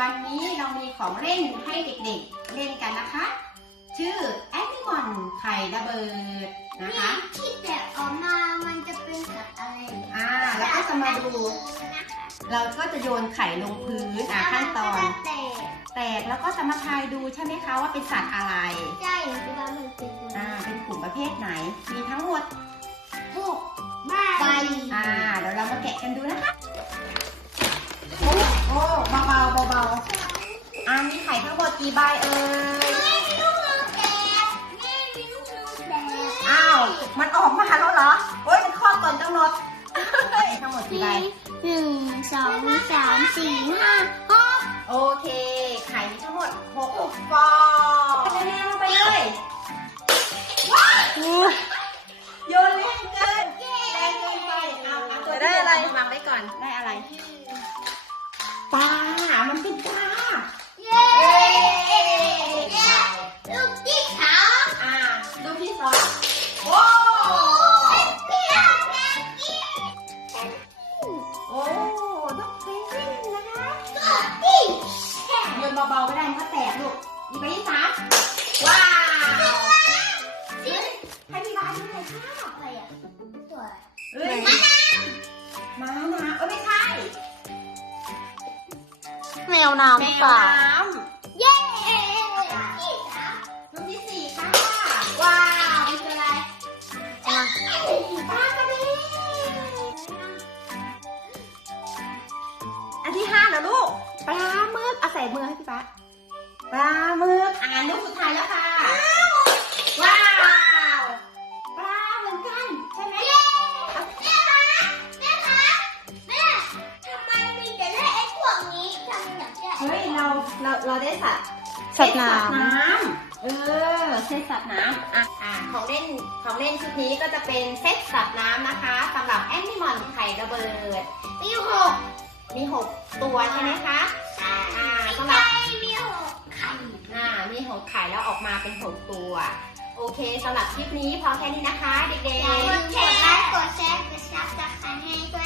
วันนี้เรามีของเล่นให้เด็กๆเล่นกันนะคะ ชื่อแอนิมอ l ไข่ระเบิดนะคะที่แตะออกมา มันจะเป็นสัตว์อะไรอ่าแล้วก็จะมาดู เราก็จะโยนไข่ลงพื้นอ่าขั้นตอน แตกแตก แล้วก็จะมาทายดูใช่ไหมคะว่าเป็นสัตว์อะไร ใช่คือว่ามันเป็นอ่าเป็นกลุ่มประเภทไหนมีทั้งหมดกี่ใบเอ่ยอ้าว มันออกมาแล้วเหรอโอ้ย มันคลอดก่อนกำหนดทั้งหมดกี่ใบหนึ่งสองสามสี่ห้าหกโอเค ไข่มีทั้งหมดหกฟองแนนลงไปเลยว้าวโยนแรงเกินแรงเกินไป เอาตัวได้อะไรวางไว้ก่อน ได้อะไรบาๆก็ได้มันก็แตก ลูกมีไปที่สามว้าว เฮ้ย ใครมีนดูหน่อยค่ะอะไรอ่ะตัวอะไรม้าน้ำม้าน้ำเออไม่ใช่ แมวน้ำแมวน้ำใส่มือให้พี่ฟ้าปลามึกอ่านลูกสุดท้ายแล้วค่ะ ว้าวปลาเหมือนกันใช่ไหมเย้แม่คะแม่คะแม่ทำไมมีแต่เล่ไอ้ขวกนี้ทำไมอย่างเงี้เฮ้ยเราเราเราได้สัตว์สัตว์น้ำเออเซตสัตว์น้ำอ่ะอ่ะของเล่นของเล่นชุดนี้ก็จะเป็นเซตสัตว์น้ำนะคะสำหรับแอนิมอนไข่ระเบิดมีหกมีหกตัวใช่ไหมคะข่าไข่ มีห่ามีหกไข่แล้วออกมาเป็นหกตัว โอเคสำหรับคลิปนี้พอแค่นี้นะคะ เด็กๆกดไลค์กดแชร์กดซับสไครต์ให้ด้วย